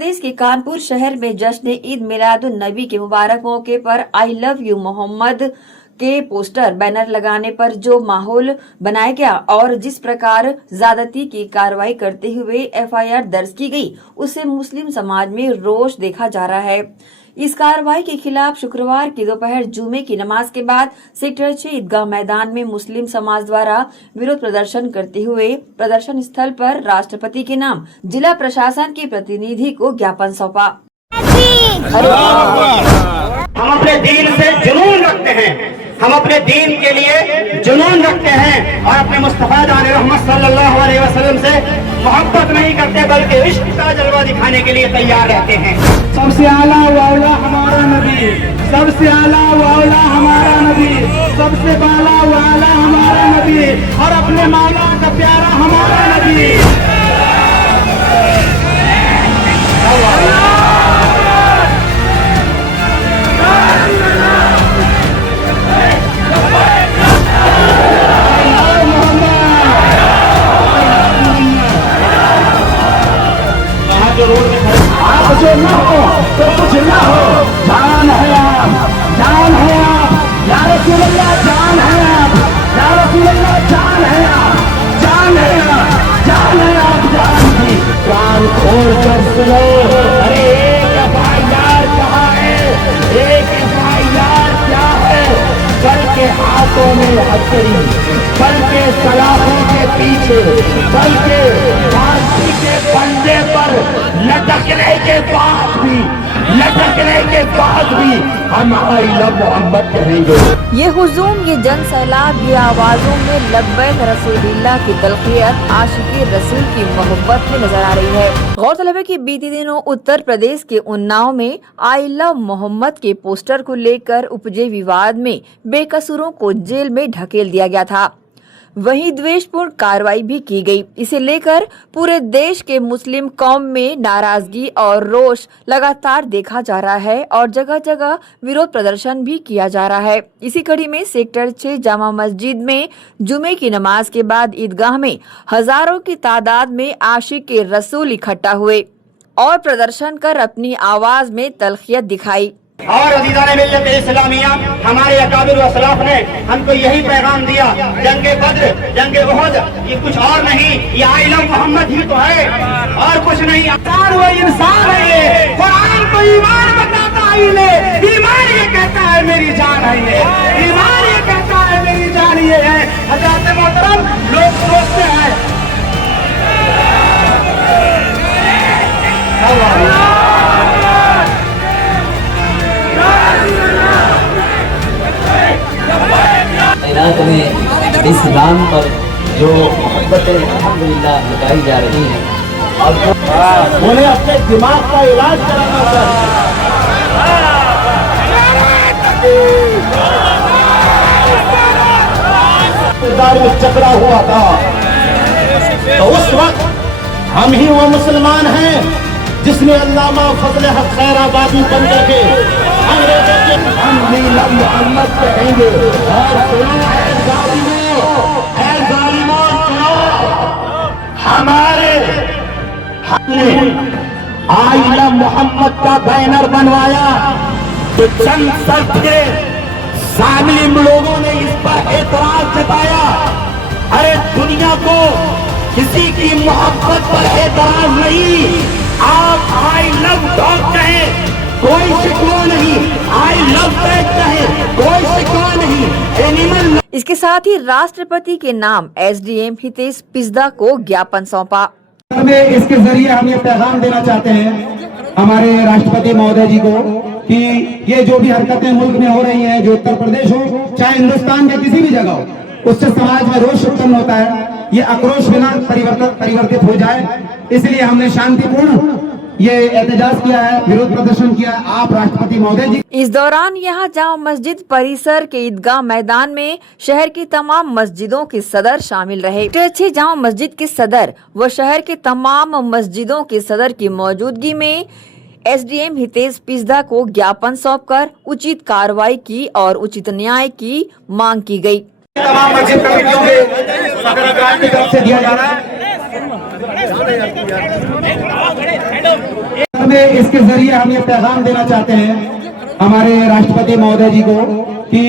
प्रदेश के कानपुर शहर में जश्न ईद मिलादुन नबी के मुबारक मौके पर आई लव यू मोहम्मद के पोस्टर बैनर लगाने पर जो माहौल बनाया गया और जिस प्रकार ज्यादती की कार्रवाई करते हुए एफआईआर दर्ज की गई, उससे मुस्लिम समाज में रोष देखा जा रहा है। इस कार्रवाई के खिलाफ शुक्रवार की दोपहर जुमे की नमाज के बाद सेक्टर 6 ईदगाह मैदान में मुस्लिम समाज द्वारा विरोध प्रदर्शन करते हुए प्रदर्शन स्थल पर राष्ट्रपति के नाम जिला प्रशासन के प्रतिनिधि को ज्ञापन सौंपा। हम अपने दीन से जुनून रखते हैं, हम अपने दीन के लिए जुनून रखते हैं और अपने मुस्तफा जान रहमत सल्लल्लाहु अलैहि वसल्लम से मोहब्बत नहीं करते बल्कि इश्क का जलवा दिखाने के लिए तैयार रहते हैं। सबसे आला वाला हमारा नबी, सबसे आला वाला हमारा नबी, सबसे बाला वाला हमारा नबी और अपने मौला का प्यारा हमारा नबी। आप जो न हो तो कुछ न हो, जान है आप, जान है आप, या रसूल अल्लाह जान है आप, या रसूल अल्लाह जान है आप, जान है आप, जान है आप, जान की कान खोल कर सुनो। अरे एक एफआईआर कहाँ है, एक एफआईआर क्या है? कल के हाथों में हथकड़ी, कल के सलाखों के पीछे, कल के फांसी के फंदे पर लटकने के बाद भी हम आई लव मोहम्मद कहेंगे। ये हुजूम, ये जन सैलाब, ये आवाजों में लब्बैक रसूलिल्लाह की तलखियत आशिकी रसूल की मोहब्बत में नजर आ रही है। गौरतलब है कि बीते दिनों उत्तर प्रदेश के उन्नाव में आई लव मोहम्मद के पोस्टर को लेकर उपजे विवाद में बेकसूरों को जेल में ढकेल दिया गया था। वहीं द्वेषपूर्ण कार्रवाई भी की गई। इसे लेकर पूरे देश के मुस्लिम कौम में नाराजगी और रोष लगातार देखा जा रहा है और जगह जगह विरोध प्रदर्शन भी किया जा रहा है। इसी कड़ी में सेक्टर 6 जामा मस्जिद में जुमे की नमाज के बाद ईदगाह में हजारों की तादाद में आशिक के रसूल इकट्ठा हुए और प्रदर्शन कर अपनी आवाज में तलखियत दिखाई। और अज़ीज़ाने मिल्लत इस्लामिया, हमारे अकाबिर व सलाफ ने हमको यही पैगाम दिया, जंगे बद्र, जंगे उहद ये कुछ और नहीं, ये आई लव मोहम्मद ही तो है और कुछ नहीं। इंसान है ये, कुरान को ईमान बताता है, ईमान ये कहता है मेरी जान है ये, ईमान ये कहता है मेरी जान ये है। हज़रात मोहतरम, लोग सोचते हैं में इस नाम पर जो मोहब्बतें अल्हम्दुलिल्लाह लगाई जा रही हैं और उन्हें अपने दिमाग का इलाज कराना चाहिए। चकरा हुआ था तो उस वक्त हम ही वो मुसलमान हैं जिसने अल्लामा फजल हक खैराबादी बन करके अंग्रेजों के हम भी लव मोहम्मद कहेंगे। और हमारे हमने आई लव मोहम्मद का बैनर बनवाया तो चंद सख्त जालिम लोगों ने इस पर एतराज जताया। अरे दुनिया को किसी की मोहब्बत पर एतराज नहीं, आप आई लव डॉग कहें कोई शिकवा नहीं, आई लव पेट कहें कोई शिकवा नहीं, एनिमल। इसके साथ ही राष्ट्रपति के नाम एसडीएम हितेश पिस्दा को ज्ञापन सौंपा। इसके जरिए हम ये पैगाम देना चाहते हैं हमारे राष्ट्रपति महोदय जी को कि ये जो भी हरकतें मुल्क में हो रही हैं, जो उत्तर प्रदेश हो चाहे हिंदुस्तान के किसी भी जगह हो, उससे समाज में रोष उत्पन्न होता है। ये आक्रोश बिना परिवर्तित हो जाए, इसलिए हमने शांतिपूर्ण ये एहतजाज किया है, विरोध प्रदर्शन किया है। आप राष्ट्रपति महोदय जी। इस दौरान यहाँ जामा मस्जिद परिसर के ईदगाह मैदान में शहर की तमाम मस्जिदों के सदर शामिल रहे। सेक्टर 6 जामा मस्जिद के सदर व शहर के तमाम मस्जिदों के सदर की मौजूदगी में एसडीएम हितेश पिस्दा को ज्ञापन सौंपकर उचित कार्रवाई की और उचित न्याय की मांग की गई। तमाम मस्जिद कमेटियों में सरकार की तरफ से दिया जा रहा है। में इसके जरिए हम ये पैगाम देना चाहते हैं हमारे राष्ट्रपति महोदय जी को कि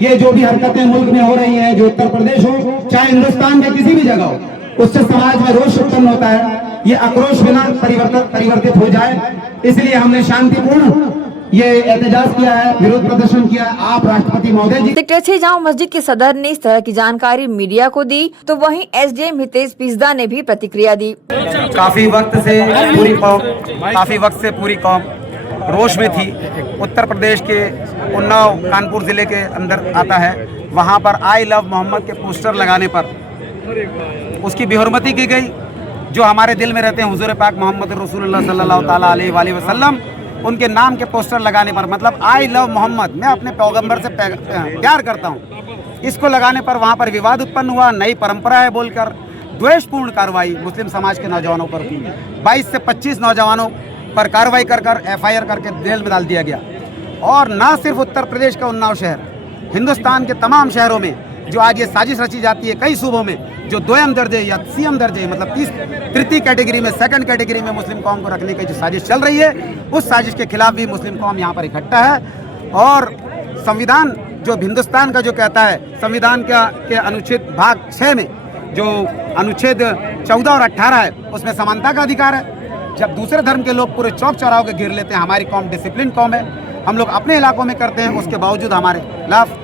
ये जो भी हरकतें मुल्क में हो रही हैं, जो उत्तर प्रदेश हो चाहे हिंदुस्तान के किसी भी जगह हो, उससे समाज में रोष उत्पन्न होता है। ये आक्रोश बिना परिवर्तित हो जाए, इसलिए हमने शांतिपूर्ण ये एहतजाज किया है, विरोध प्रदर्शन किया है। आप राष्ट्रपति महोदय जी सेक्टर 6 जामा मस्जिद के सदर ने इस तरह की जानकारी मीडिया को दी, तो वहीं एसडीएम हितेश पिस्दा ने भी प्रतिक्रिया दी। काफी वक्त से पूरी कौम रोष में थी। उत्तर प्रदेश के उन्नाव कानपुर जिले के अंदर आता है, वहाँ पर आई लव मोहम्मद के पोस्टर लगाने पर उसकी बेहुरमती की गई। जो हमारे दिल में रहते हैं हुजूर पाक मोहम्मद रसूलुल्लाह सल्लल्लाहु ताला अलैहि वसल्लम, उनके नाम के पोस्टर लगाने पर, मतलब आई लव मोहम्मद, मैं अपने पैगंबर से प्यार करता हूँ, इसको लगाने पर वहाँ पर विवाद उत्पन्न हुआ। नई परंपरा है बोलकर द्वेषपूर्ण कार्रवाई मुस्लिम समाज के नौजवानों पर की। 22 से 25 नौजवानों पर कार्रवाई कर एफआईआर करके जेल में डाल दिया गया। और ना सिर्फ उत्तर प्रदेश का उन्नाव शहर, हिंदुस्तान के तमाम शहरों में जो आज ये साजिश रची जाती है, कई सूबों में जो दोयम दर्जे या सीएम दर्जे, मतलब तृतीय कैटेगरी में, सेकंड कैटेगरी में मुस्लिम कौम को रखने की जो साजिश चल रही है, उस साजिश के खिलाफ भी मुस्लिम कौम यहाँ पर इकट्ठा है। और संविधान जो हिंदुस्तान का जो कहता है, संविधान के अनुच्छेद भाग 6 में जो अनुच्छेद 14 और 18 है, उसमें समानता का अधिकार है। जब दूसरे धर्म के लोग पूरे चौक चौराहों के घेर लेते हैं, हमारी कौम डिसिप्लिन कौम है, हम लोग अपने इलाकों में करते हैं, उसके बावजूद हमारे खिलाफ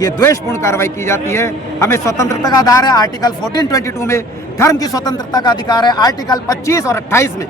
ये द्वेषपूर्ण कार्रवाई की जाती है। हमें स्वतंत्रता का आधार है आर्टिकल 1422 में, धर्म की स्वतंत्रता का अधिकार है आर्टिकल 25 और 28 में।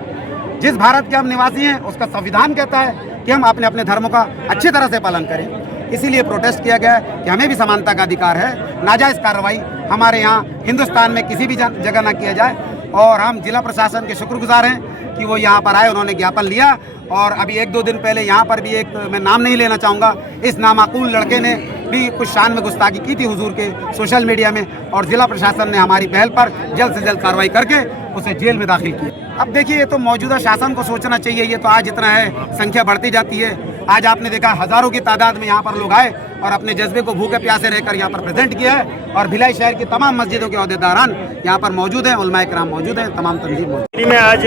जिस भारत के हम निवासी हैं उसका संविधान कहता है कि हम अपने अपने धर्मों का अच्छी तरह से पालन करें। इसीलिए प्रोटेस्ट किया गया है कि हमें भी समानता का अधिकार है। नाजायज़ कार्रवाई हमारे यहाँ हिंदुस्तान में किसी भी जगह ना किया जाए। और हम जिला प्रशासन के शुक्रगुजार हैं कि वो यहाँ पर आए, उन्होंने ज्ञापन लिया। और अभी 1-2 दिन पहले यहाँ पर भी एक, मैं नाम नहीं लेना चाहूँगा, इस नामाकूल लड़के ने भी कुछ शान में गुस्ताखी की थी हुजूर के सोशल मीडिया में, और जिला प्रशासन ने हमारी पहल पर जल्द से जल्द कार्रवाई करके उसे जेल में दाखिल किया। अब देखिए, ये तो मौजूदा शासन को सोचना चाहिए। ये तो आज इतना है, संख्या बढ़ती जाती है। आज आपने देखा हज़ारों की तादाद में यहाँ पर लोग आए और अपने जज्बे को भूखे प्यासे रहकर यहाँ पर प्रेजेंट किया है। और भिलाई शहर की तमाम मस्जिदों के अहदेदारान यहाँ पर मौजूद हैं, उलमाए किराम मौजूद हैं, तमाम तंजीम मौजूद। में आज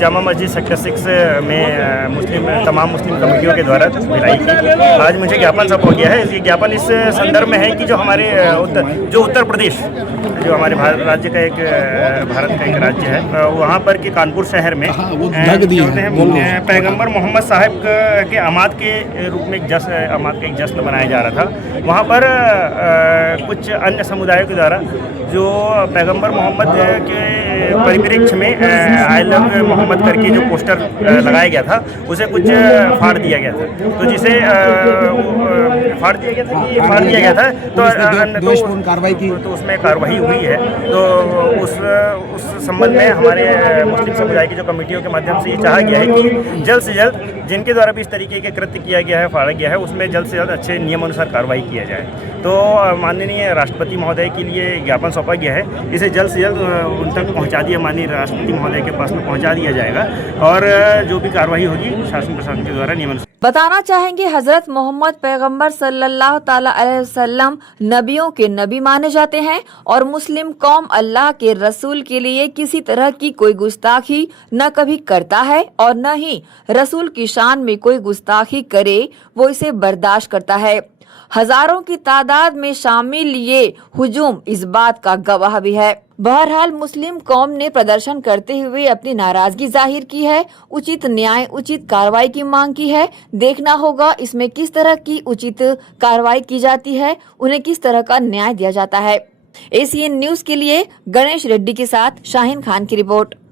जामा मस्जिद सेक्टर 6 में तमाम मुस्लिम कमेटियों के द्वारा भिलाई की आज मुझे ज्ञापन सौंपा गया है। ये ज्ञापन इस संदर्भ में है कि जो हमारे उत्तर प्रदेश, जो हमारे भारत का एक राज्य है, वहाँ पर कि कानपुर शहर में पैगंबर मोहम्मद साहब के आमाद के रूप में आमाद का एक जश्न मनाया जा रहा था। वहाँ पर कुछ अन्य समुदायों के द्वारा जो पैगंबर मोहम्मद के परिप्रेक्ष्य में आई लव मोहम्मद करके जो पोस्टर लगाया गया था, उसे कुछ फाड़ दिया गया था। तो जिसे फाड़ दिया गया था तो कार्रवाई की, तो उसमें कार्रवाई हुई है। तो उस संबंध में हमारे मुस्लिम समुदाय की जो कमेटियों के माध्यम से ये चाहा गया है कि जल्द से जल्द जिनके द्वारा भी इस तरीके के कृत्य किया गया है, फाड़ा गया है, उसमें जल्द से जल्द अच्छे नियमानुसार कार्रवाई किया जाए। तो माननीय राष्ट्रपति महोदय के लिए ज्ञापन सौंपा गया है, इसे जल्द से जल्द उन तक पहुंचा दिया, माननीय राष्ट्रपति महोदय के पास में पहुंचा दिया जाएगा। और जो भी कार्रवाई होगी शासन प्रशासन के द्वारा नियमानुसार। बताना चाहेंगे, हजरत मोहम्मद पैगंबर सल्लल्लाहु ताला अलैहि वसल्लम नबियों के नबी माने जाते हैं और मुस्लिम कौम अल्लाह के रसूल के लिए किसी तरह की कोई गुस्ताखी न कभी करता है और न ही रसूल की शान में कोई गुस्ताखी करे वो इसे बर्दाश्त करता है। हजारों की तादाद में शामिल ये हुजूम इस बात का गवाह भी है। बहरहाल मुस्लिम कौम ने प्रदर्शन करते हुए अपनी नाराजगी जाहिर की है, उचित न्याय उचित कार्रवाई की मांग की है। देखना होगा इसमें किस तरह की उचित कार्रवाई की जाती है, उन्हें किस तरह का न्याय दिया जाता है। एसीएन न्यूज के लिए गणेश रेड्डी के साथ शाहीन खान की रिपोर्ट।